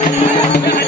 Thank you.